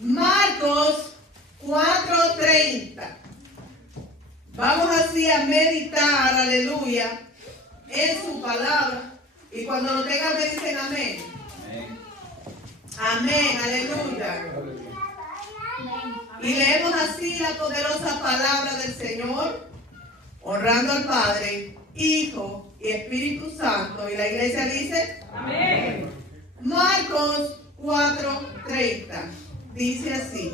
Marcos 4:30. Vamos así a meditar, aleluya, en su palabra. Y cuando lo tengan me dicen amén. Amén, aleluya. Y leemos así la poderosa palabra del Señor, honrando al Padre, Hijo y Espíritu Santo. Y la iglesia dice amén. Marcos 4:30 dice así: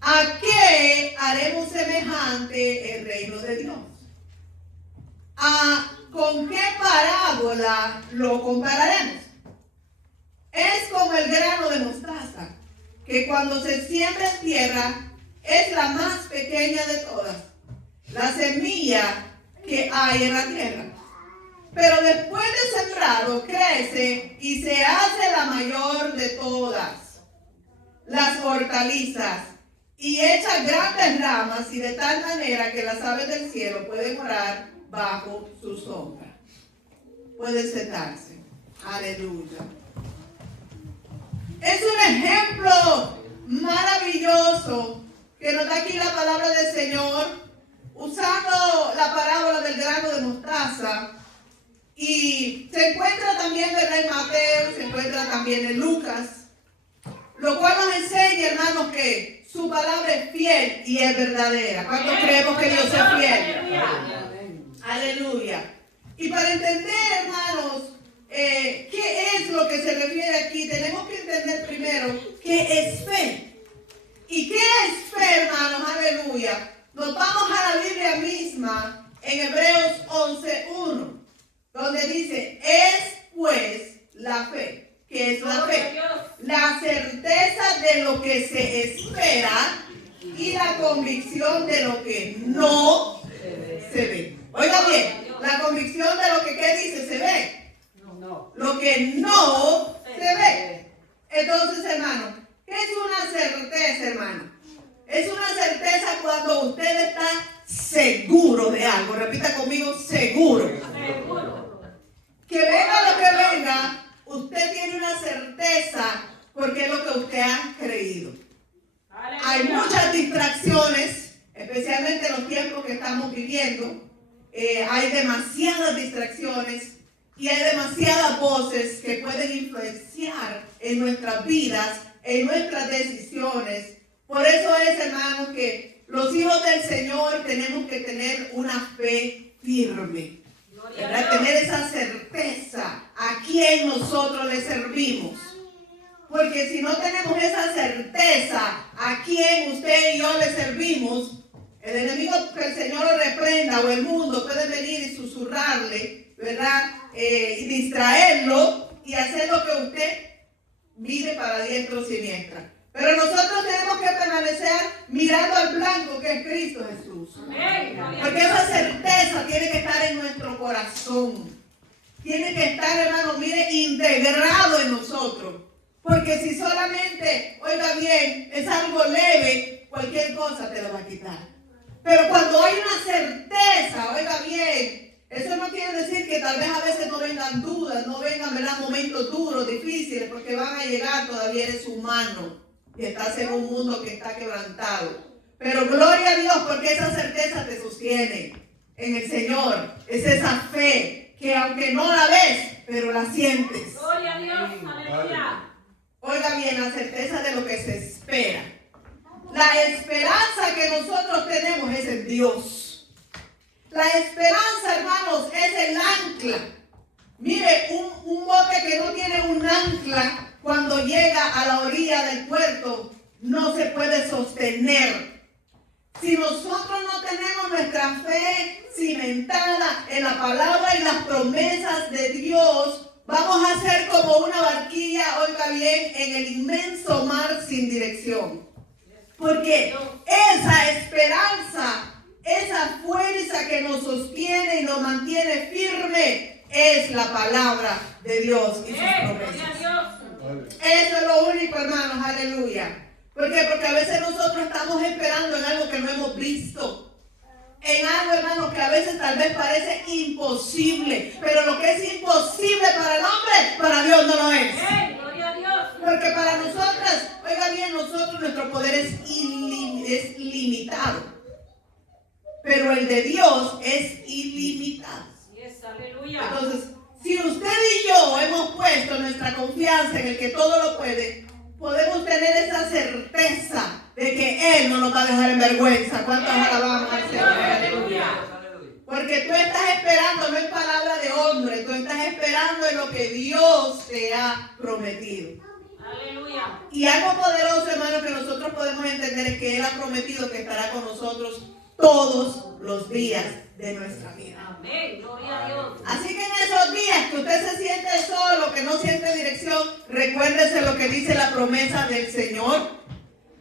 ¿a qué haremos semejante el reino de Dios? ¿Con qué parábola lo compararemos? Es como el grano de mostaza, que cuando se siembra en tierra es la más pequeña de todas, la semilla que hay en la tierra. Pero después de sembrado crece y se hace la mayor de todas las hortalizas y echa grandes ramas, y de tal manera que las aves del cielo pueden morar bajo su sombra. Pueden sentarse. Aleluya. Es un ejemplo maravilloso que nos da aquí la palabra del Señor, usando la parábola del grano de mostaza. Y se encuentra también en Mateo, se encuentra también en Lucas, lo cual nos enseña, hermanos, que su palabra es fiel y es verdadera. ¿Cuántos creemos que Dios es fiel? Aleluya. Y para entender, hermanos, qué es lo que se refiere aquí, tenemos que entender primero qué es fe. ¿Y qué es fe, hermanos? Aleluya. Nos vamos a la Biblia misma en Hebreos 11:1, donde dice: es pues la fe. ¿Qué es la fe? La certeza de lo que se espera y la convicción de lo que no se ve. Oiga bien, la convicción de lo que, ¿qué dice? Se ve. Lo que no se ve. Entonces, hermano, ¿qué es una certeza, hermano? Es una certeza cuando usted está seguro de algo. Repita conmigo: seguro. Que venga lo que venga, usted tiene una certeza porque es lo que usted ha creído. Hay muchas distracciones, especialmente en los tiempos que estamos viviendo. Hay demasiadas distracciones y hay demasiadas voces que pueden influenciar en nuestras vidas, en nuestras decisiones. Por eso es, hermanos, que los hijos del Señor tenemos que tener una fe firme, ¿verdad? Tener esa certeza a quién nosotros le servimos. Porque si no tenemos esa certeza a quién usted y yo le servimos, el enemigo, que el Señor lo reprenda, o el mundo puede venir y susurrarle, ¿verdad? Y distraerlo y hacer lo que usted mire para diestro o siniestra. Pero nosotros tenemos que permanecer mirando al blanco, que es Cristo Jesús. Porque esa certeza tiene que estar en nuestro corazón. Tiene que estar, hermano, mire, integrado en nosotros. Porque si solamente, oiga bien, es algo leve, cualquier cosa te lo va a quitar. Pero cuando hay una certeza, oiga bien, eso no quiere decir que tal vez a veces no vengan dudas, no vengan, ¿verdad?, momentos duros, difíciles, porque van a llegar, todavía eres humano y estás en un mundo que está quebrantado. Pero gloria a Dios, porque esa certeza te sostiene en el Señor. Es esa fe que aunque no la ves, pero la sientes. Gloria a Dios, aleluya. Oiga bien, la certeza de lo que se espera. La esperanza que nosotros tenemos es en Dios. La esperanza, hermanos, es el ancla. Mire, un bote que no tiene un ancla, cuando llega a la orilla del puerto, no se puede sostener. Si nosotros no tenemos nuestra fe cimentada en la palabra y las promesas de Dios, vamos a ser como una barquilla, oiga bien, en el inmenso mar sin dirección. Porque esa esperanza, esa fuerza que nos sostiene y nos mantiene firme, es la palabra de Dios y sus promesas. Eso es lo único, hermanos, aleluya. ¿Por qué? Porque a veces nosotros estamos esperando en algo que no hemos visto. En algo, hermanos, que a veces tal vez parece imposible. Pero lo que es imposible para el hombre, para Dios no lo es. Porque para nosotras, oiga bien, es limitado, pero el de Dios es ilimitado. Yes, aleluya. Entonces, si usted y yo hemos puesto nuestra confianza en el que todo lo puede, podemos tener esa certeza de que Él no nos va a dejar en vergüenza. ¿Cuántos alabamos al Señor? Aleluya. Porque tú estás esperando, no en palabra de hombre, tú estás esperando en lo que Dios te ha prometido. Aleluya. Y algo poderoso, hermano, que nosotros podemos entender es que Él ha prometido que estará con nosotros todos los días de nuestra vida. Amén. Gloria a Dios. Así que en esos días que usted se siente solo, que no siente dirección, recuérdese lo que dice la promesa del Señor.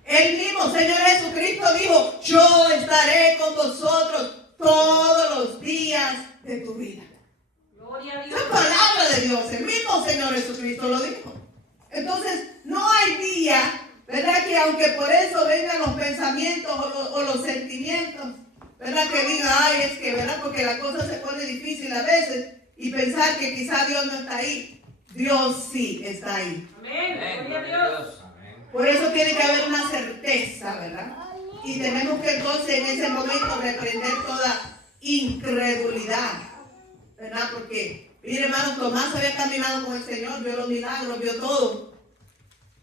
Él mismo, Señor Jesucristo, dijo: yo estaré con vosotros todos los días de tu vida. Gloria a Esa Dios. es palabra de Dios, el mismo Señor Jesucristo lo dijo. Entonces, no hay día, ¿verdad?, que aunque por eso vengan los pensamientos o los sentimientos, ¿verdad?, que diga: ay, es que, ¿verdad?, porque la cosa se pone difícil a veces, y pensar que quizá Dios no está ahí. Dios sí está ahí. Amén. Gloria a Dios. Por eso tiene que haber una certeza, ¿verdad? Y tenemos que entonces en ese momento reprender toda incredulidad, ¿verdad? Porque, mire, hermano, Tomás había caminado con el Señor, vio los milagros, vio todo.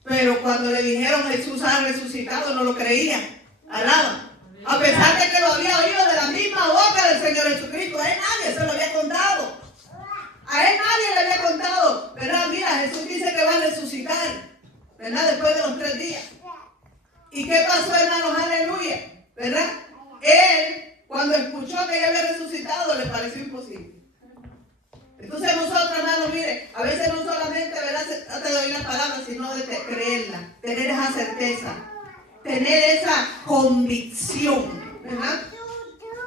Pero cuando le dijeron Jesús ha resucitado, no lo creía. Alaba. A pesar de que lo había oído de la misma boca del Señor Jesucristo, a él nadie se lo había contado. A él nadie le había contado, ¿verdad? Mira, Jesús dice que va a resucitar, ¿verdad? Después de los 3 días. ¿Y qué pasó, hermanos? Aleluya, ¿verdad? Él, cuando escuchó que ya había resucitado, le pareció imposible. Entonces nosotros, hermanos, mire, a veces no solamente, ¿verdad?, se trata de oír la palabra, sino de creerla, tener esa certeza, tener esa convicción, ¿verdad?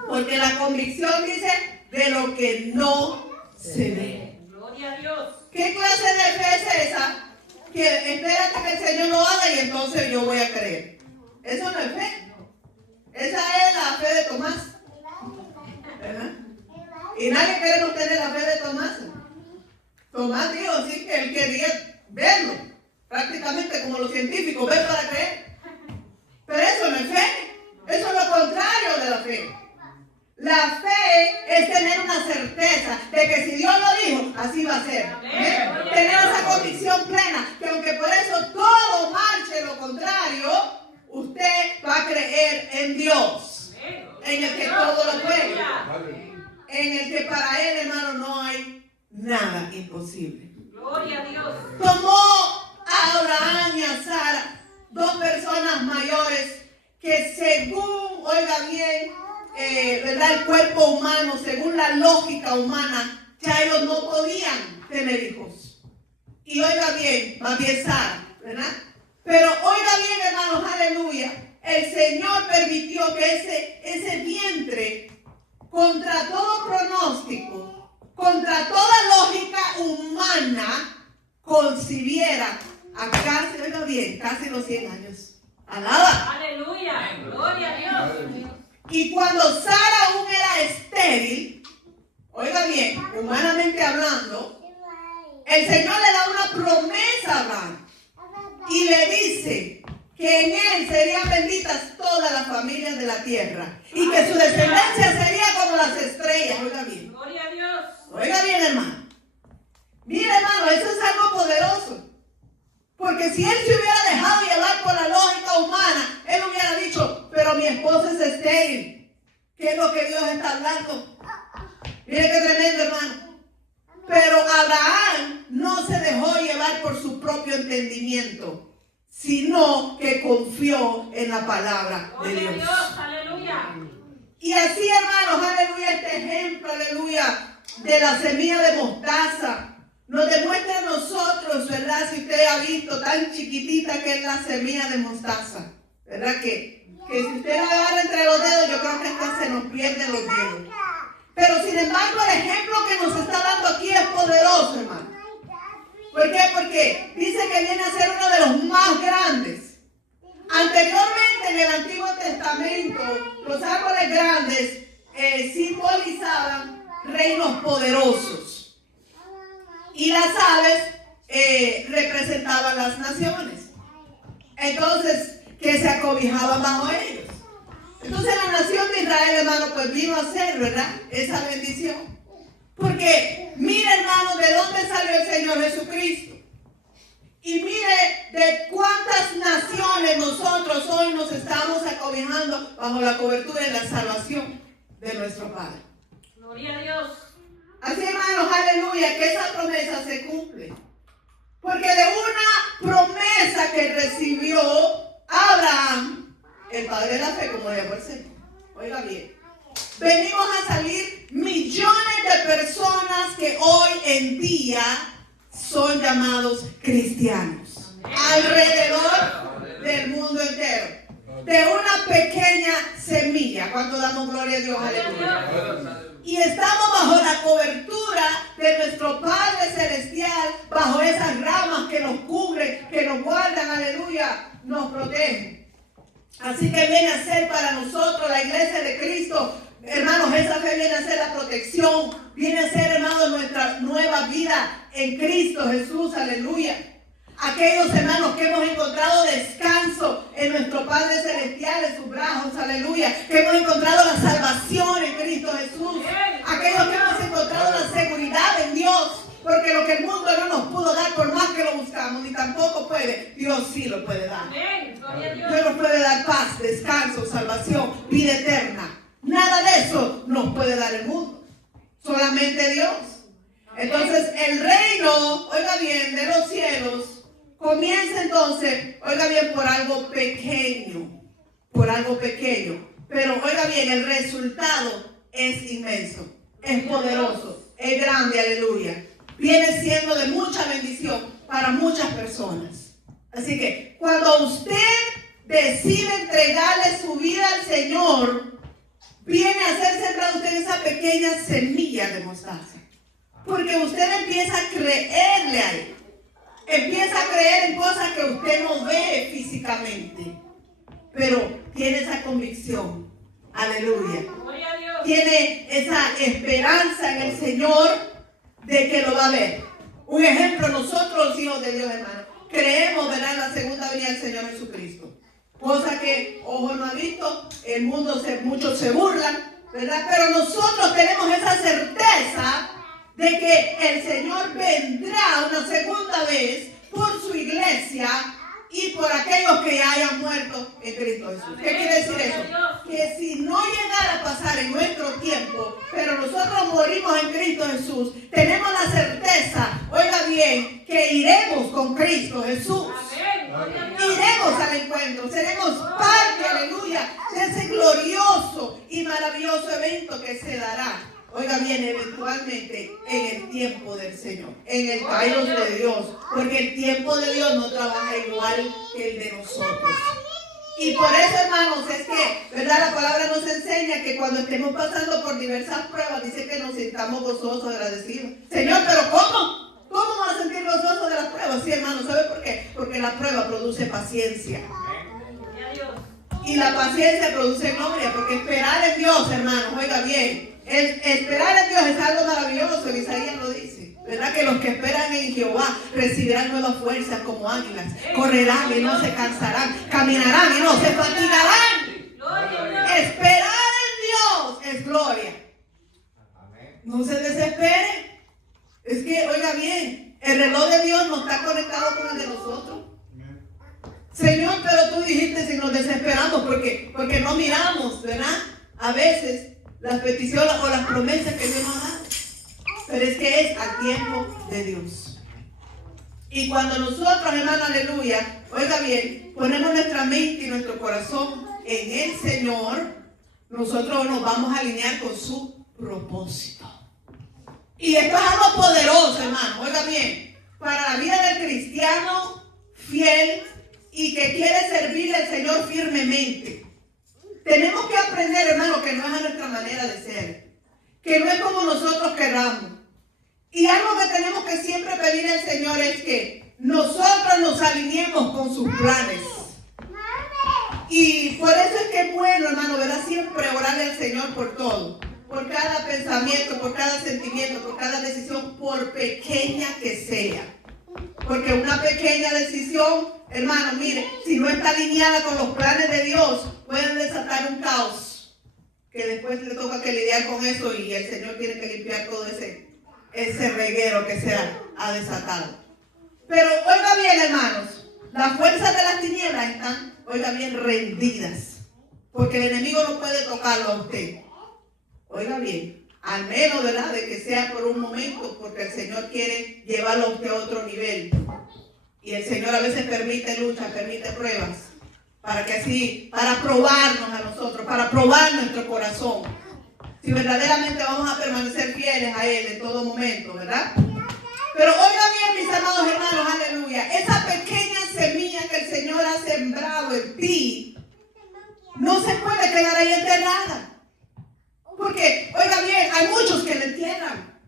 Porque la convicción dice de lo que no se ve. Gloria a Dios. ¿Qué clase de fe es esa? Que espérate que el Señor lo haga y entonces yo voy a creer. Eso no es fe. Esa es la fe de Tomás, ¿verdad? Y nadie queremos tener la fe de Tomás. Tomás dijo sí que él quería verlo, prácticamente como los científicos, ver para creer. Pero eso no es fe. Eso es lo contrario de la fe. La fe es tener una certeza de que si Dios lo dijo, así va a ser. ¿Amén? Tener esa convicción plena, que aunque por eso todo marche lo contrario, usted va a creer en Dios, en el que todo lo puede, en el que para Él, hermano, no hay nada imposible. Gloria a Dios. Tomó a Abraham y a Sara, 2 personas mayores que según, oiga bien, ¿verdad?, el cuerpo humano, según la lógica humana, ya ellos no podían tener hijos. Y oiga bien, más bien Sara, ¿verdad? Pero oiga bien, hermanos, aleluya, el Señor permitió que ese vientre, contra todo pronóstico, contra toda lógica humana, concibiera a casi, oiga bien, casi los 100 años. Alaba. Aleluya. Gloria a Dios. Y cuando Sara aún era estéril, oiga bien, humanamente hablando, el Señor le da una promesa a Abraham y le dice que en él serían benditas todas las familias de la tierra y que su descendencia sería como las estrellas. Oiga bien. Gloria a Dios. Oiga bien, hermano. Mire, hermano, eso es algo poderoso. Porque si él se hubiera dejado llevar por la lógica humana, él hubiera dicho: pero mi esposa es estéril. ¿Qué es lo que Dios está hablando? Mire qué tremendo, hermano. Pero Abraham no se dejó llevar por su propio entendimiento, sino que confió en la palabra de Gloria a Dios. Dios. Aleluya. Y así, hermanos, aleluya, este ejemplo, aleluya, de la semilla de mostaza nos demuestra a nosotros, ¿verdad? Si usted ha visto tan chiquitita que es la semilla de mostaza, ¿verdad? Que si usted la agarra entre los dedos, yo creo que hasta se nos pierden los dedos. Pero sin embargo, el ejemplo que nos está dando aquí es poderoso, hermano. ¿Por qué? Porque dice que viene a ser uno de los más grandes. Anteriormente, en el Antiguo Testamento, los árboles grandes simbolizaban reinos poderosos. Y las aves representaban las naciones. Entonces, que se acobijaban bajo ellos. Entonces la nación de Israel, hermano, pues vino a hacer, ¿verdad? Esa bendición. Porque mire, hermano, de dónde salió el Señor Jesucristo. Y mire de cuántas naciones nosotros hoy nos estamos acobijando bajo la cobertura y la salvación de nuestro Padre. Gloria a Dios. Así, hermanos, aleluya, que esa promesa se cumple. Porque de una promesa que recibió Abraham, el padre de la fe, como le llamó el Señor. Oiga bien, venimos a salir millones de personas que hoy en día son llamados cristianos. Alrededor del mundo entero. De una pequeña semilla. Cuando damos gloria a Dios, aleluya. Y estamos bajo la cobertura de nuestro Padre Celestial, bajo esas ramas que nos cubren, que nos guardan, aleluya, nos protegen. Así que viene a ser para nosotros la iglesia de Cristo, hermanos, esa fe viene a ser la protección, viene a ser, hermanos, nuestra nueva vida en Cristo Jesús, aleluya. Aquellos hermanos que hemos encontrado descanso en nuestro Padre Celestial, en sus brazos, aleluya. Que hemos encontrado la salvación en Cristo Jesús. Aquellos que hemos encontrado la seguridad en Dios. Porque lo que el mundo no nos pudo dar, por más que lo buscamos, ni tampoco puede, Dios sí lo puede dar. Dios nos puede dar paz, descanso, salvación, vida eterna. Nada de eso nos puede dar el mundo. Solamente Dios. Entonces el reino, oiga bien, de los cielos comienza entonces, oiga bien, por algo pequeño. Por algo pequeño. Pero oiga bien, el resultado es inmenso, es poderoso, es grande, aleluya. Viene siendo de mucha bendición para muchas personas. Así que cuando usted decide entregarle su vida al Señor, viene a ser sembrado usted esa pequeña semilla de mostaza. Porque usted empieza a creerle a Él. Empieza a creer en cosas que usted no ve físicamente. Pero tiene esa convicción. Aleluya. Tiene esa esperanza en el Señor de que lo va a ver. Un ejemplo, nosotros los hijos de Dios, hermano, creemos, ¿verdad?, en la segunda venida del Señor Jesucristo. Cosa que ojo no ha visto, el mundo muchos se burlan, ¿verdad? Pero nosotros tenemos esa certeza de que el Señor vendrá una segunda vez por su iglesia y por aquellos que hayan muerto en Cristo Jesús. ¿Qué quiere decir eso? Que si no llegara a pasar en nuestro tiempo, pero nosotros morimos en Cristo Jesús, tenemos la certeza, oiga bien, que iremos con Cristo Jesús. Iremos al encuentro, seremos parte, aleluya, de ese glorioso y maravilloso evento que se dará, oiga bien, eventualmente en el tiempo del Señor, en el kairos de Dios, porque el tiempo de Dios no trabaja igual que el de nosotros. Y por eso, hermanos, es que, ¿verdad?, la palabra nos enseña que cuando estemos pasando por diversas pruebas, dice que nos sintamos gozosos, agradecidos. Señor, ¿pero cómo? ¿Cómo vamos a sentir gozosos de las pruebas? Sí, hermano, ¿sabe por qué? Porque la prueba produce paciencia. Y la paciencia produce gloria, porque esperar en Dios, hermano, oiga bien, esperar en Dios es algo maravilloso, Isaías lo dice, ¿verdad? Que los que esperan en Jehová recibirán nuevas fuerzas como águilas, correrán y no se cansarán, caminarán y no se fatigarán. Esperar en Dios es gloria. No se desespere. Es que, oiga bien, el reloj de Dios no está conectado con el de nosotros. Señor, pero tú dijiste si nos desesperamos porque no miramos, ¿verdad? A veces las peticiones o las promesas que Dios nos da. Pero es que es al tiempo de Dios. Y cuando nosotros, hermano, aleluya, oiga bien, ponemos nuestra mente y nuestro corazón en el Señor, nosotros nos vamos a alinear con su propósito. Y esto es algo poderoso, hermano, oiga bien, para la vida del cristiano fiel y que quiere servirle al Señor firmemente. Tenemos que aprender, hermano, que no es a nuestra manera de ser, que no es como nosotros queramos. Y algo que tenemos que siempre pedir al Señor es que nosotros nos alineemos con sus planes. Y por eso es que es bueno, hermano, ¿verdad? Siempre orarle al Señor por todo. Por cada pensamiento, por cada sentimiento, por cada decisión, por pequeña que sea. Porque una pequeña decisión, hermano, mire, si no está alineada con los planes de Dios, puede desatar un caos. Que después le toca que lidiar con eso y el Señor tiene que limpiar todo ese reguero que se ha desatado. Pero oiga bien, hermanos, las fuerzas de las tinieblas están, oiga bien, rendidas. Porque el enemigo no puede tocarlo a usted. Oiga bien, al menos, ¿verdad?, de que sea por un momento, porque el Señor quiere llevarlo a usted a otro nivel. Y el Señor a veces permite luchas, permite pruebas, para que así, para probarnos a nosotros, para probar nuestro corazón. Si verdaderamente vamos a permanecer fieles a Él en todo momento, ¿verdad? Pero oiga bien, mis amados hermanos, aleluya, esa pequeña semilla que el Señor ha sembrado en ti, no se puede quedar ahí enterrada. Porque, oiga bien, hay muchos que le entierran.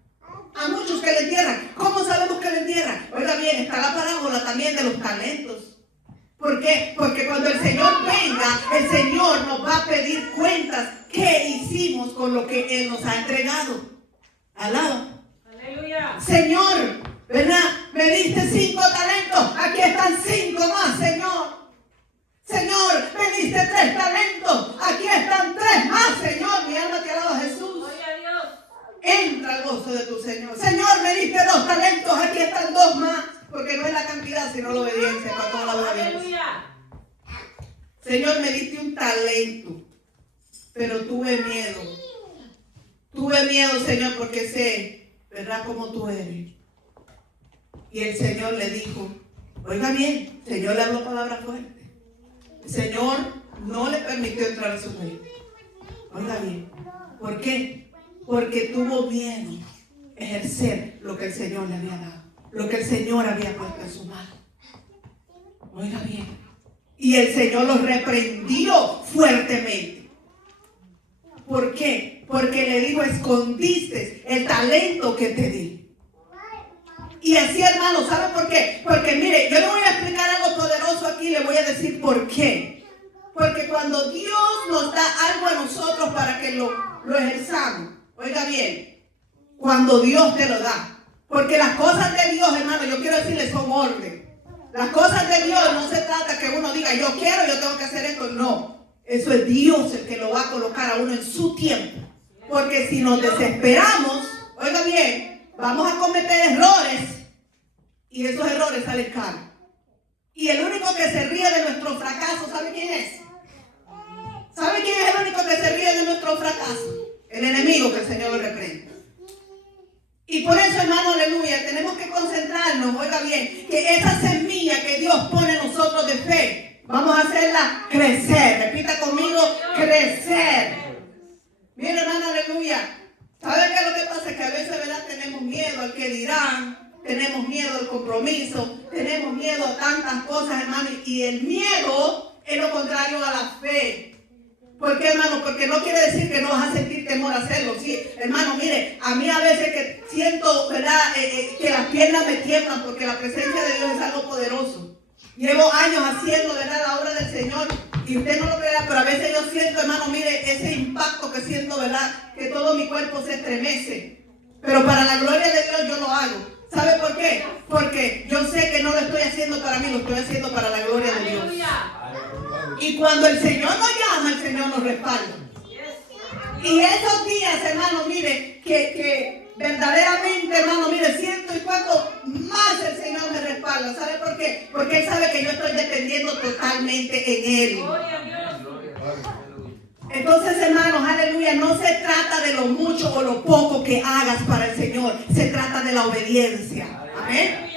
Hay muchos que le entierran. ¿Cómo sabemos que le entierran? Oiga bien, está la parábola también de los talentos. ¿Por qué? Porque cuando el Señor venga, el Señor nos va a pedir cuentas. ¿Qué hicimos con lo que Él nos ha entregado? Alaba. Aleluya. Señor, ¿verdad? Me diste 5 talentos. Aquí están 5 más, Señor. Señor, me diste 3 talentos. Aquí están 3 más, Señor. Mi alma te alaba, Jesús. Gloria a Dios. Entra al gozo de tu Señor. Señor, me diste 2 talentos. Aquí están 2 más. Porque no es la cantidad, sino la obediencia. Para toda la obediencia. Aleluya. Señor, me diste un talento. Pero tuve miedo. Tuve miedo, Señor, porque sé, ¿verdad?, cómo tú eres. Y el Señor le dijo, oiga bien, el Señor le habló palabras fuertes. El Señor no le permitió entrar a su reino. Oiga bien, ¿por qué? Porque tuvo miedo ejercer lo que el Señor le había dado, lo que el Señor había puesto en su mano. Oiga bien. Y el Señor los reprendió fuertemente. ¿Por qué? Porque le dijo, escondiste el talento que te di. Y así, hermano, ¿sabe por qué? Porque mire, yo le voy a explicar algo poderoso aquí, le voy a decir por qué. Porque cuando Dios nos da algo a nosotros para que lo ejerzamos, oiga bien, cuando Dios te lo da. Porque las cosas de Dios, hermano, yo quiero decirle, son orden. Las cosas de Dios no se trata que uno diga, yo quiero, yo tengo que hacer esto. No, eso es Dios el que lo va a colocar a uno en su tiempo. Porque si nos desesperamos, oiga bien, vamos a cometer errores y esos errores salen caros. Y el único que se ríe de nuestro fracaso, ¿sabe quién es? ¿Sabe quién es el único que se ríe de nuestro fracaso? El enemigo, que el Señor lo reprenda. Y por eso, hermano, aleluya, tenemos que concentrarnos, oiga bien, que esa semilla que Dios pone en nosotros de fe, vamos a hacerla crecer. Repita conmigo, crecer. Mira, hermano, aleluya. ¿Sabe qué es lo que pasa? Que a veces, ¿verdad?, tenemos miedo al que dirán, tenemos miedo al compromiso, tenemos miedo a tantas cosas, hermano, y el miedo es lo contrario a la fe. ¿Por qué, hermano? Porque no quiere decir que no vas a sentir temor a hacerlo. Sí, hermano, mire, a mí a veces que siento, ¿verdad?, que las piernas me tiemblan porque la presencia de Dios es algo poderoso. Llevo años haciendo, ¿verdad?, la obra del Señor. Y usted no lo creerá, pero a veces yo siento, hermano, mire, ese impacto que siento, ¿verdad?, que todo mi cuerpo se estremece. Pero para la gloria de Dios yo lo hago. ¿Sabe por qué? Porque yo sé que no lo estoy haciendo para mí, lo estoy haciendo para la gloria de Dios. Y cuando el Señor nos llama, el Señor nos respalda. Y esos días, hermano, mire, que verdaderamente, hermano, mire, siento y cuanto más el Señor me respalda. ¿Sabe por qué? Porque Él sabe que yo estoy dependiendo totalmente en Él. Entonces, hermanos, aleluya, no se trata de lo mucho o lo poco que hagas para el Señor. Se trata de la obediencia. Amén.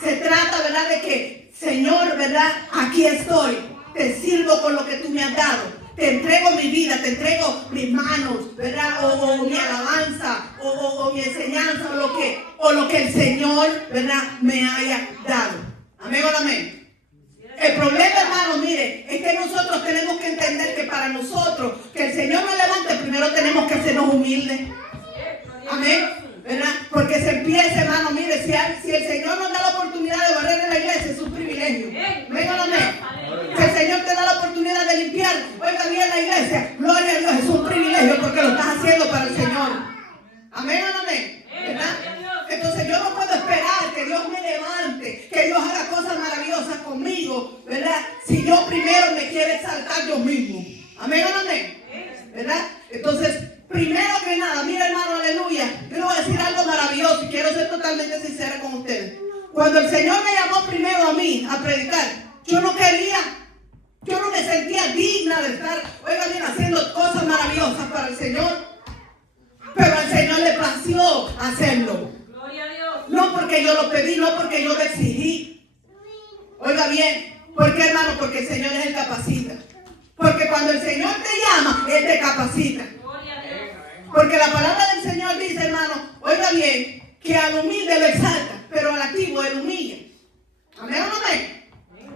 Se trata, ¿verdad?, de que, Señor, ¿verdad?, aquí estoy. Te sirvo con lo que tú me has dado. Te entrego mi vida, te entrego mis manos, ¿verdad? O mi alabanza, o mi enseñanza, o lo que el Señor, ¿verdad?, me haya dado. Amén o no amén. El problema, hermano, mire, es que nosotros tenemos que entender que para nosotros, que el Señor nos levante, primero tenemos que hacernos humildes. Amén, ¿verdad? Porque se empieza, hermano, mire, si el Señor nos da la oportunidad de barrer en la iglesia, es un privilegio. Amén o no amén. Si el Señor te da la oportunidad de limpiar, oiga bien, la iglesia, gloria a Dios, es un privilegio porque lo estás haciendo para el Señor. Amén o no amén, ¿verdad? Entonces yo no puedo esperar que Dios me levante, que Señor me quiere exaltar yo mismo. Amén o no amén. ¿Verdad? Entonces, primero que nada, mira hermano, aleluya, yo le voy a decir algo maravilloso y quiero ser totalmente sincera con ustedes. Cuando el Señor me llamó primero a mí a predicar, yo no me sentía digna de estar, oiga bien, haciendo cosas maravillosas para el Señor. Pero al Señor le plació hacerlo. Gloria a Dios. No porque yo lo pedí, no porque yo lo exigí. Oiga bien, ¿por qué, hermano? Porque el Señor es el que capacita. Porque cuando el Señor te llama, Él te capacita. Gloria a Dios. Porque la palabra del Señor dice, hermano, oiga bien, que al humilde lo exalta, pero al activo Él humilla. Amén o no amén.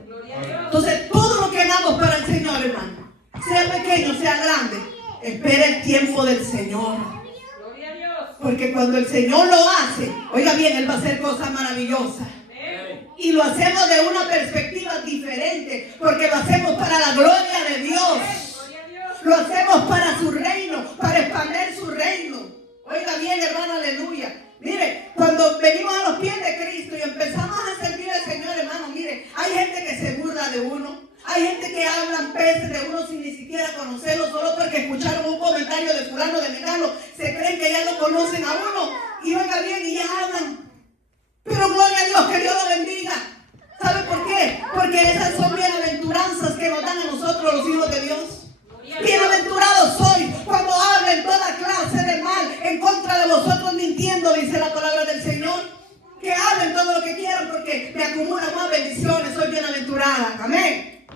Gloria a Dios. Entonces, todo lo que hagamos para el Señor, hermano, sea pequeño, sea grande, espera el tiempo del Señor. Gloria a Dios. Porque cuando el Señor lo hace, oiga bien, Él va a hacer cosas maravillosas. Amén. Y lo hacemos de una perspectiva diferente, porque lo hacemos para la gloria de Dios. Gloria a Dios. Lo hacemos para su reino, para expandir su reino. Oiga bien, hermano, aleluya. Mire, cuando venimos a los pies de Cristo y empezamos a servir al Señor, hermano, mire, hay gente que se burla de uno. Hay gente que hablan pestes de uno sin ni siquiera conocerlo, solo porque escucharon un comentario de fulano, de mengano, se creen que ya lo conocen a uno. Y oiga bien, y ya hablan. Pero gloria a Dios, que Dios lo bendiga. ¿Sabe por qué? Porque esas son bienaventuranzas que nos dan a nosotros los hijos de Dios. Bienaventurados sois cuando hablen toda clase de mal en contra de vosotros mintiendo, dice la palabra del Señor. Que hablen todo lo que quieran porque me acumulan más bendiciones, soy bienaventurada. Amén.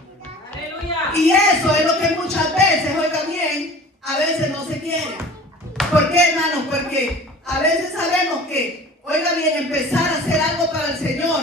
Aleluya. Y eso es lo que muchas veces, oiga bien, a veces no se quiere. ¿Por qué, hermanos? Porque a veces sabemos que, oiga bien, empezar a hacer algo para el Señor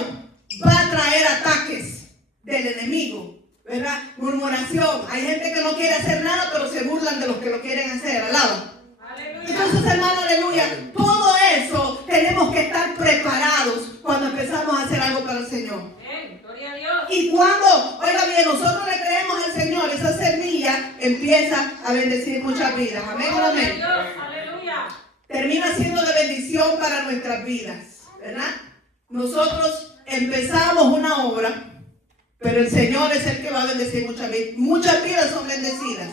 va a traer ataques del enemigo, ¿verdad? Murmuración. Hay gente que no quiere hacer nada, pero se burlan de los que lo quieren hacer. Alaba. Aleluya. Entonces, hermano, aleluya, todo eso tenemos que estar preparados cuando empezamos a hacer algo para el Señor. Amén. Gloria a Dios. Y cuando, oiga bien, nosotros le creemos al Señor, esa semilla empieza a bendecir muchas vidas. Amén o no Gloria a amén. Dios. Aleluya. Termina siendo de bendición para nuestras vidas, ¿verdad? Nosotros empezamos una obra, pero el Señor es el que va a bendecir muchas vidas. Muchas vidas son bendecidas,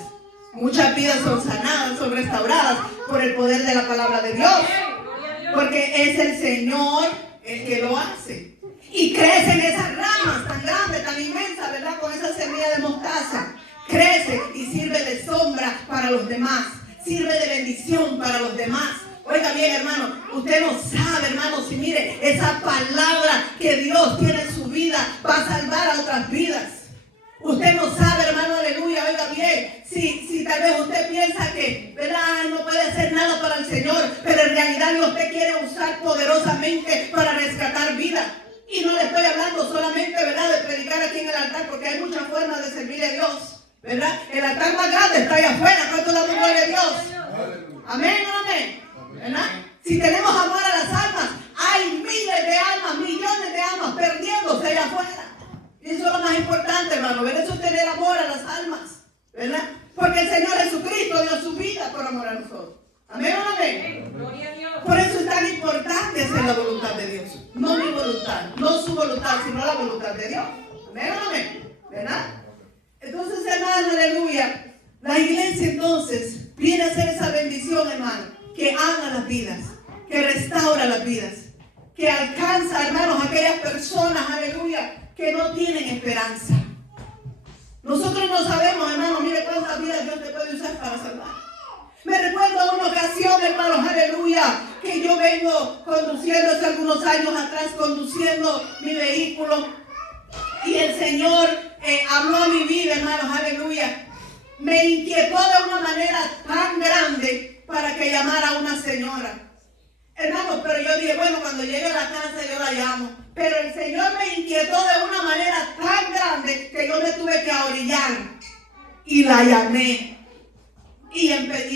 muchas vidas son sanadas, son restauradas por el poder de la palabra de Dios. Amén. Gloria a Dios. Porque es el Señor el que lo hace. Y crecen esas ramas tan grandes, tan inmensas, ¿verdad? Con esa semilla de mostaza. Crece y sirve de sombra para los demás. Sirve de bendición para los demás. Oiga bien, hermano, usted no sabe, hermano, si mire, esa palabra que Dios tiene en su vida va a salvar a otras vidas. Usted no sabe, hermano, aleluya, oiga bien, si tal vez usted piensa que, ¿verdad?, no puede hacer nada para el Señor, pero en realidad Dios te quiere usar poderosamente para rescatar vidas. Y no le estoy hablando solamente, ¿verdad?, de predicar aquí en el altar, porque hay muchas formas de servir a Dios, ¿verdad? El altar más grande está allá afuera. ¿Cuánto damos gloria a Dios? Amén o amén, ¿verdad? Si tenemos amor a las almas, hay miles de almas, millones de almas perdiéndose allá afuera. Y eso es lo más importante, hermano, ¿verdad? Eso es tener amor a las almas, ¿verdad? Porque el Señor Jesucristo dio su vida por amor a nosotros. Amén o amén. Gloria a Dios. Por eso es tan importante hacer la voluntad de Dios. No mi voluntad, no su voluntad, sino la voluntad de Dios. Amén o amén, ¿verdad? Entonces, hermano, aleluya, la iglesia entonces viene a hacer esa bendición, hermano, que ama las vidas, que restaura las vidas, que alcanza, hermanos, a aquellas personas, aleluya, que no tienen esperanza. Nosotros no sabemos, hermano, mire cuántas vidas Dios te puede usar para salvar. Me recuerdo una ocasión, hermanos, aleluya, que yo vengo conduciendo hace algunos años atrás, conduciendo mi vehículo, y el Señor habló a mi vida, hermanos, aleluya. Me inquietó de una manera tan grande para que llamara a una señora. Hermanos, pero yo dije, bueno, cuando llegue a la casa yo la llamo. Pero el Señor me inquietó de una manera tan grande que yo me tuve que ahorillar. Y la llamé. Y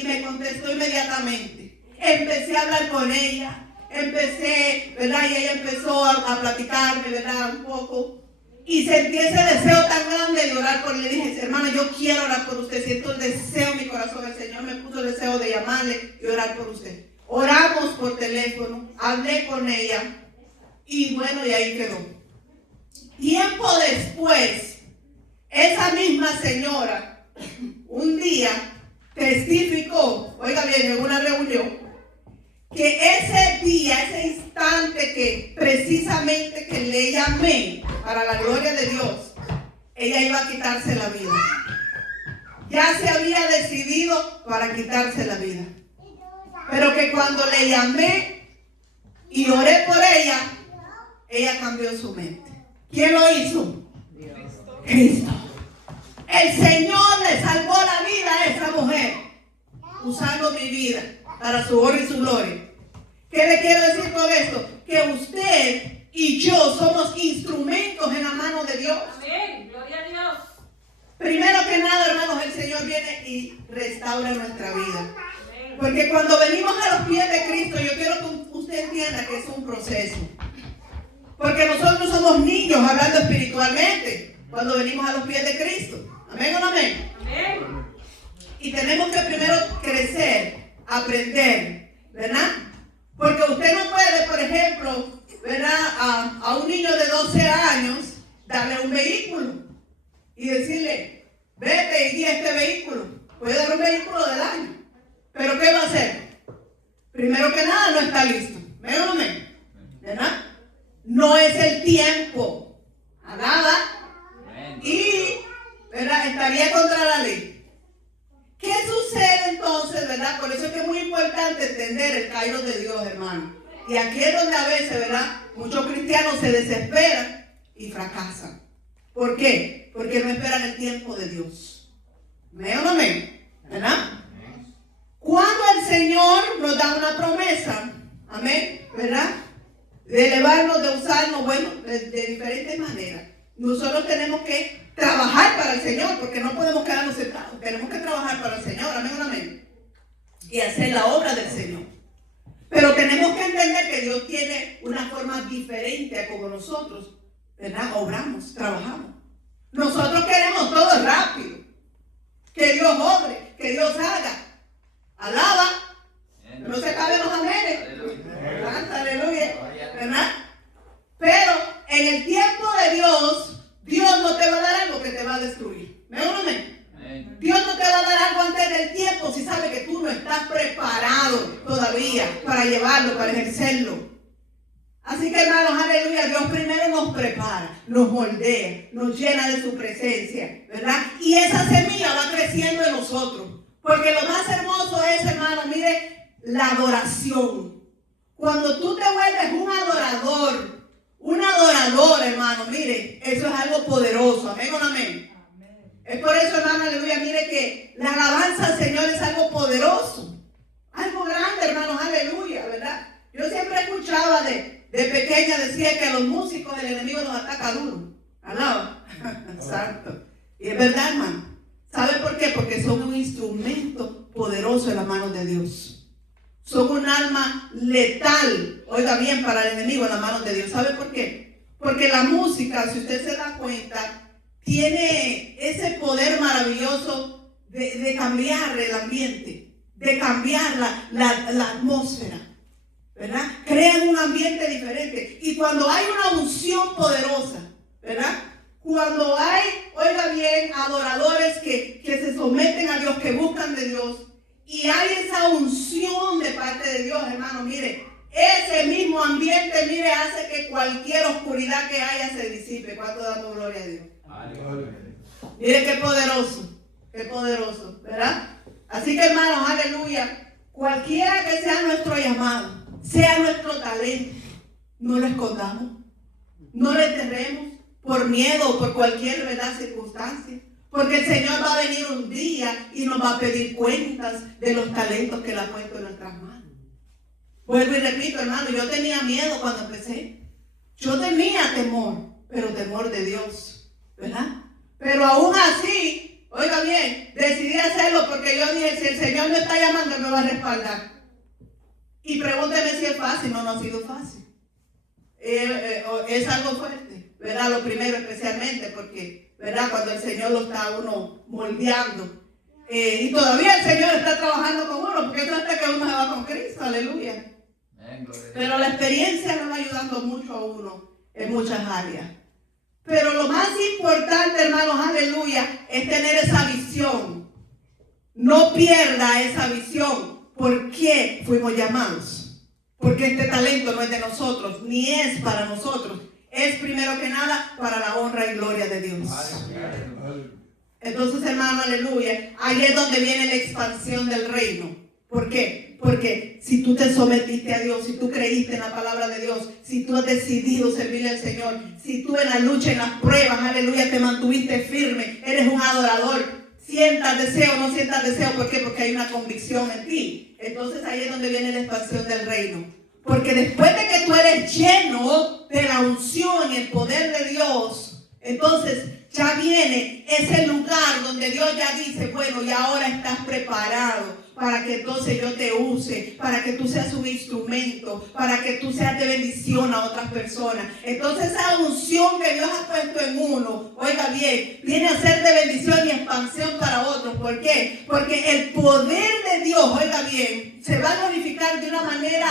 me contestó inmediatamente. Empecé a hablar con ella. ¿Verdad? Y ella empezó a platicarme, ¿verdad? Un poco. Y sentí ese deseo tan grande de orar por él. Le dije, hermana, yo quiero orar por usted. Siento el deseo en mi corazón. El Señor me puso el deseo de llamarle y orar por usted. Oramos por teléfono. Hablé con ella. Y bueno, y ahí quedó. Tiempo después, esa misma señora un día testificó, oiga bien, en una reunión, que ese día, ese instante que precisamente que le llamé para la gloria de Dios, ella iba a quitarse la vida. Ya se había decidido para quitarse la vida. Pero que cuando le llamé y oré por ella cambió su mente. ¿Quién lo hizo? Cristo. El Señor le salvó la vida a esa mujer, usando mi vida para su honra y su gloria. ¿Qué le quiero decir con esto? Que usted y yo somos instrumentos en la mano de Dios. Amén. Gloria a Dios. Primero que nada, hermanos, el Señor viene y restaura nuestra vida. Porque cuando venimos a los pies de Cristo, yo quiero que usted entienda que es un proceso. Porque nosotros somos niños hablando espiritualmente cuando venimos a los pies de Cristo. ¿Amén o no amén? Amén. Y tenemos que primero crecer, aprender, ¿verdad? Porque usted no puede, por ejemplo, ¿verdad? A un niño de 12 años darle un vehículo y decirle, vete y guía este vehículo. Puede dar un vehículo del año. Pero ¿qué va a hacer? Primero que nada, no está listo. ¿Ven o no ven? ¿Verdad? No es el tiempo. A nada. Y, ¿verdad? Estaría contra la ley. ¿Qué sucede entonces, verdad? Por eso es que es muy importante entender el kairos de Dios, hermano. Y aquí es donde a veces, ¿verdad? Muchos cristianos se desesperan y fracasan. ¿Por qué? Porque no esperan el tiempo de Dios. ¿Ven o no ven? ¿Verdad? Cuando el Señor nos da una promesa, amén, ¿verdad? De elevarnos, de usarnos, bueno, de diferentes maneras. Nosotros tenemos que trabajar para el Señor, porque no podemos quedarnos sentados. Tenemos que trabajar para el Señor, amén, amén. Y hacer la obra del Señor. Pero tenemos que entender que Dios tiene una forma diferente a como nosotros, ¿verdad? Obramos, trabajamos. Nosotros queremos todo rápido. Que Dios obre, que Dios haga. Alaba, no se caben los amenes. Aleluya. ¿Verdad? Pero en el tiempo de Dios, Dios no te va a dar algo que te va a destruir. ¿Me oyen? Amén. Dios no te va a dar algo antes del tiempo si sabe que tú no estás preparado todavía para llevarlo, para ejercerlo. Así que, hermanos, aleluya, Dios primero nos prepara, nos moldea, nos llena de su presencia, ¿verdad? Y esa semilla va creciendo en nosotros. Porque lo más hermoso es, hermano, mire, la adoración. Cuando tú te vuelves un adorador, hermano, mire, eso es algo poderoso. ¿Amén o no amén? Es por eso, hermano, aleluya, mire que la alabanza al Señor es algo poderoso. Algo grande, hermanos, aleluya, ¿verdad? Yo siempre escuchaba de pequeña, decía que a los músicos el enemigo los ataca duro. ¿Alaba? Exacto. Y es verdad, hermano. ¿Sabe por qué? Porque son un instrumento poderoso en las manos de Dios. Son un arma letal, oiga bien, para el enemigo en las manos de Dios. ¿Sabe por qué? Porque la música, si usted se da cuenta, tiene ese poder maravilloso de cambiar el ambiente, de cambiar la atmósfera, ¿verdad? Crean un ambiente diferente. Y cuando hay una unción poderosa, ¿verdad? Cuando hay, oiga bien, adoradores que se someten a Dios, que buscan de Dios, y hay esa unción de parte de Dios, hermano, mire, ese mismo ambiente, mire, hace que cualquier oscuridad que haya se disipe. ¿Cuánto damos gloria a Dios? Aleluya. Mire qué poderoso, ¿verdad? Así que, hermanos, aleluya, cualquiera que sea nuestro llamado, sea nuestro talento, no lo escondamos, no le tememos por miedo o por cualquier, ¿verdad?, circunstancia. Porque el Señor va a venir un día y nos va a pedir cuentas de los talentos que Él ha puesto en nuestras manos. Vuelvo y repito, hermano, yo tenía miedo cuando empecé. Yo tenía temor, pero temor de Dios, ¿verdad? Pero aún así, oiga bien, decidí hacerlo porque yo dije, si el Señor me está llamando, Él me va a respaldar. Y pregúnteme si es fácil. No ha sido fácil. Es algo fuerte, ¿verdad? Lo primero especialmente porque, ¿verdad? Cuando el Señor lo está a uno moldeando. Y todavía el Señor está trabajando con uno, porque eso hasta que uno se va con Cristo, aleluya. Pero la experiencia nos va ayudando mucho a uno en muchas áreas. Pero lo más importante, hermanos, aleluya, es tener esa visión. No pierda esa visión. ¿Por qué fuimos llamados? Porque este talento no es de nosotros, ni es para nosotros. Es primero que nada para la honra y gloria de Dios. Entonces, hermano, aleluya, ahí es donde viene la expansión del reino. ¿Por qué? Porque si tú te sometiste a Dios, si tú creíste en la palabra de Dios, si tú has decidido servirle al Señor, si tú en la lucha, en las pruebas, aleluya, te mantuviste firme, eres un adorador, sientas deseo o no sientas deseo, ¿por qué? Porque hay una convicción en ti. Entonces ahí es donde viene la expansión del reino. Porque después de que tú eres lleno de la unción y el poder de Dios, entonces ya viene ese lugar donde Dios ya dice, bueno, y ahora estás preparado para que entonces yo te use, para que tú seas un instrumento, para que tú seas de bendición a otras personas. Entonces esa unción que Dios ha puesto en uno, oiga bien, viene a ser de bendición y expansión para otros. ¿Por qué? Porque el poder de Dios, oiga bien, se va a glorificar de una manera,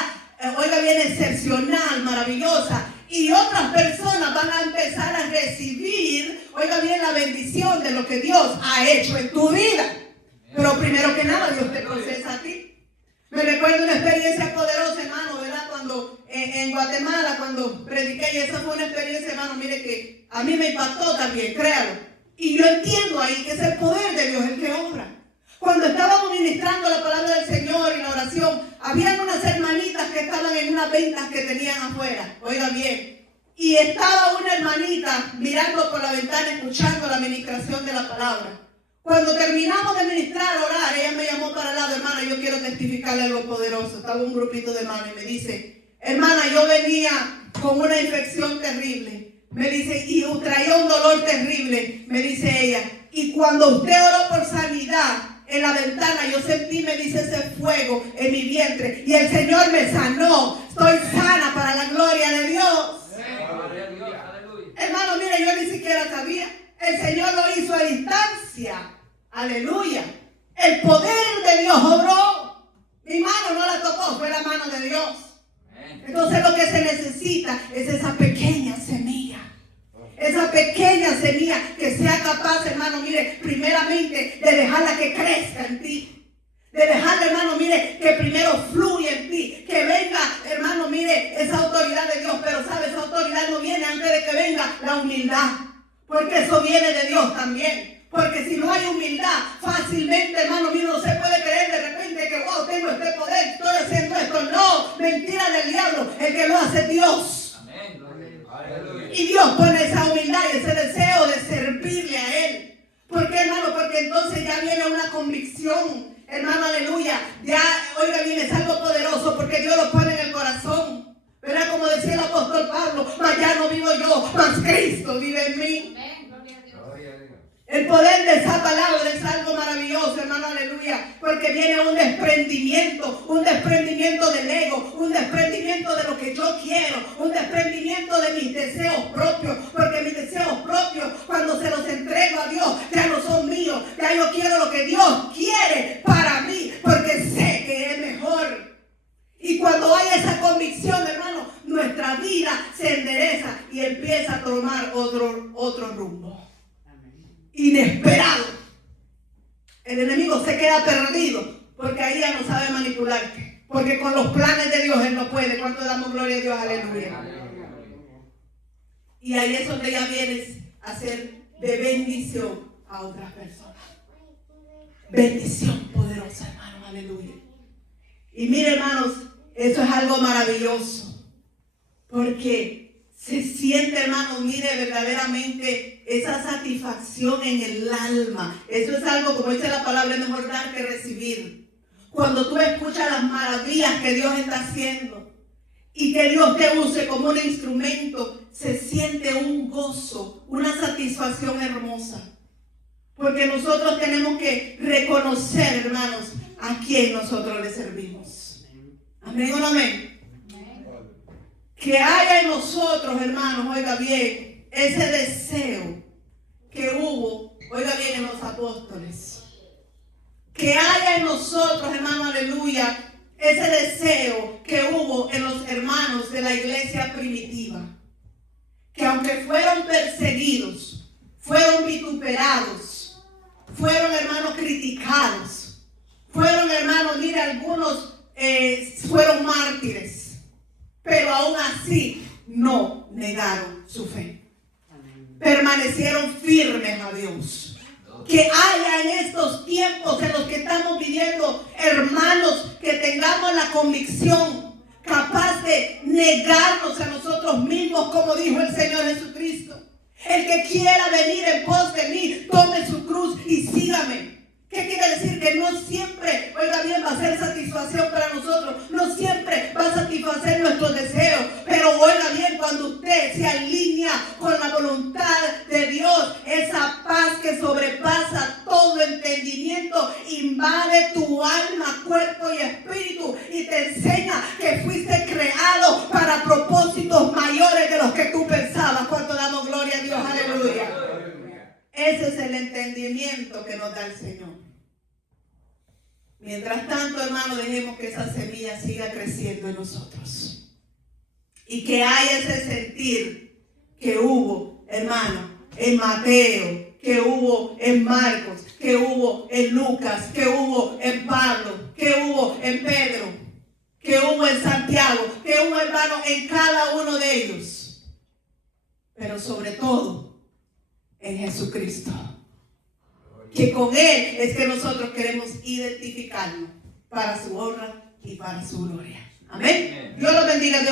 oiga bien, excepcional, maravillosa. Y otras personas van a empezar a recibir, oiga bien, la bendición de lo que Dios ha hecho en tu vida. Pero primero que nada, Dios te procesa a ti. Me recuerdo una experiencia poderosa, hermano, ¿verdad? Cuando en Guatemala, cuando prediqué, y esa fue una experiencia, hermano, mire que a mí me impactó también, créalo. Y yo entiendo ahí que es el poder de Dios el que obra. Cuando estábamos ministrando la palabra del Señor y la oración, habían unas hermanitas que estaban en unas ventas que tenían afuera, oiga bien. Y estaba una hermanita mirando por la ventana, escuchando la ministración de la palabra. Cuando terminamos de ministrar, orar, ella me llamó para el lado, hermana, yo quiero testificarle algo poderoso. Estaba un grupito de hermanos y me dice, hermana, yo venía con una infección terrible. Me dice, y traía un dolor terrible, me dice ella. Y cuando usted oró por sanidad, en la ventana yo sentí, me dice, ese fuego en mi vientre. Y el Señor me sanó. Estoy sana para la gloria de Dios. Hermano, mire, yo ni siquiera sabía. El Señor lo hizo a distancia. Aleluya. El poder de Dios obró. Mi mano no la tocó, fue la mano de Dios. Entonces lo que se necesita es esa pequeña semilla. Esa pequeña semilla que sea capaz, hermano, mire, primeramente de dejarla que crezca en ti. De dejarla, hermano, mire, que primero fluya en ti. Que venga, hermano, mire, esa autoridad de Dios. Pero, ¿sabe? Esa autoridad no viene antes de que venga la humildad. Porque eso viene de Dios también. Porque si no hay humildad, fácilmente, hermano mío, no se puede creer de repente que, wow, tengo este poder, estoy haciendo esto. No, mentira del diablo. El que lo hace es Dios. Amén. Y Dios pone esa humildad y ese deseo de servirle a Él. ¿Por qué, hermano? Porque entonces ya viene una convicción. Hermano, aleluya. Ya, oiga bien, es algo poderoso porque Dios lo pone en el corazón. ¿Verdad? Como decía el apóstol Pablo, mas ya no vivo yo, mas Cristo vive en mí. El poder de esa palabra es algo maravilloso, hermano, aleluya. Porque viene un desprendimiento del ego, un desprendimiento de lo que yo quiero, un desprendimiento de mis deseos propios. Porque mis deseos propios, cuando se los entrego a Dios, ya no son míos. Ya yo quiero lo que Dios quiere para mí, porque sé que es mejor. Y cuando hay esa convicción, hermano, nuestra vida se endereza y empieza a tomar otro rumbo. Inesperado. El enemigo se queda perdido porque ahí ya no sabe manipularte. Porque con los planes de Dios Él no puede. ¿Cuánto damos gloria a Dios? Aleluya. Y ahí es donde ya vienes a ser de bendición a otras personas. Bendición poderosa, hermano. Aleluya. Y mire, hermanos, eso es algo maravilloso. Porque se siente, hermano, mire, verdaderamente esa satisfacción en el alma. Eso es algo, como dice la palabra, es mejor dar que recibir. Cuando tú escuchas las maravillas que Dios está haciendo y que Dios te use como un instrumento, se siente un gozo, una satisfacción hermosa. Porque nosotros tenemos que reconocer, hermanos, a quién nosotros le servimos. Amén o no amén. Que haya en nosotros, hermanos, oiga bien, ese deseo que hubo, oiga bien, en los apóstoles. Que haya en nosotros, hermano, aleluya, ese deseo que hubo en los hermanos de la iglesia primitiva. que aunque fueron perseguidos, fueron vituperados, fueron, hermanos, criticados, fueron, hermanos, mire, algunos fueron mártires, pero aún así no negaron su fe. Permanecieron firmes a Dios. Que haya en estos tiempos en los que estamos viviendo, hermanos, que tengamos la convicción capaz de negarnos a nosotros mismos, como dijo el Señor Jesucristo. El que quiera venir en pos de mí, tome su cruz y sígame. ¿Qué quiere decir? Que no siempre, oiga bien, va a ser satisfacción para nosotros. No siempre va a satisfacer nuestros deseos. Pero oiga bien, cuando usted se alinea con la voluntad de Dios, esa paz que sobrepasa todo entendimiento, invade tu alma, cuerpo y espíritu y te enseña que fuiste creado para propósitos mayores de los que tú pensabas. Cuando damos gloria a Dios, aleluya. Ese es el entendimiento que nos da el Señor. Mientras tanto, hermano, dejemos que esa semilla siga creciendo en nosotros. Y que haya ese sentir que hubo, hermano, en Mateo, que hubo en Marcos, que hubo en Lucas, que hubo en Pablo, que hubo en Pedro, que hubo en Santiago, que hubo, hermano, en cada uno de ellos. Pero sobre todo, en Jesucristo. Que con Él es que nosotros queremos identificarnos para su honra y para su gloria. Amén. Dios los bendiga. Dios